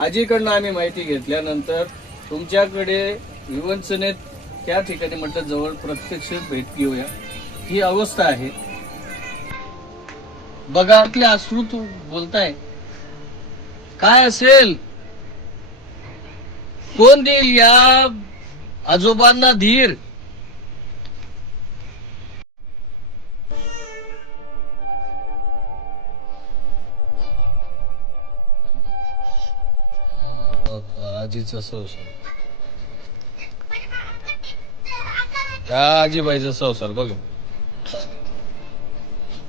आजीकडनं आम्ही माहिती घेतल्यानंतर तुमच्याकडे विवंचनेत त्या ठिकाणी म्हटलं जवळ प्रत्यक्ष भेट घेऊया. ही अवस्था आहे बघा. आपले अश्रू तू बोलताय काय असेल, कोण देईल या आजोबांना धीर? आजीचा संसार, त्या आजीबाईचा संसार बघ,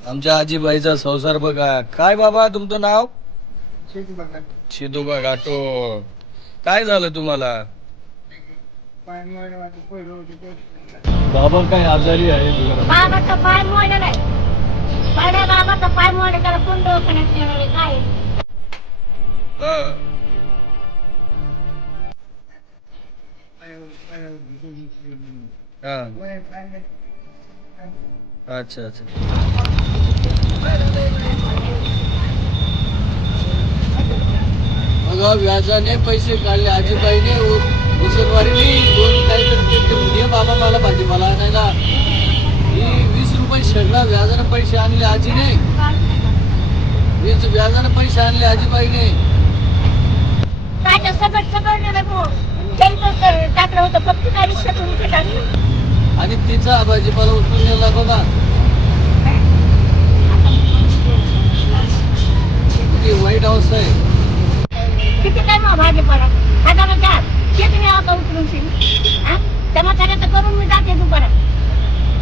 आमच्या आजीबाईचा संसार बघा. काय बाबा तुमचं नाव? शिदोबा घाटो. काय झालं तुम्हाला? बाबा काय आजारी आहे? बाबाचा पाय मोडला आहे. माझ्या बाबाचा पाय मोडला, त्याला कोण दवाखान्यात नेणार आहे? काय अच्छा अच्छा. मग व्याजाने पैसे काढले आजीबाईने, उसरवारीने दोन काहीतरी बाबा मला भाजीपाला आणायला. ही 20 रुपये शेकडा व्याजाने पैसे आणले आजीने. 20 व्याजाने पैसे आणले आजीबाईने. काय सगळं टाकलं होतं फक्त काय टाकलं. आणि तिचा भाजीपाला उचलून नेला बघा.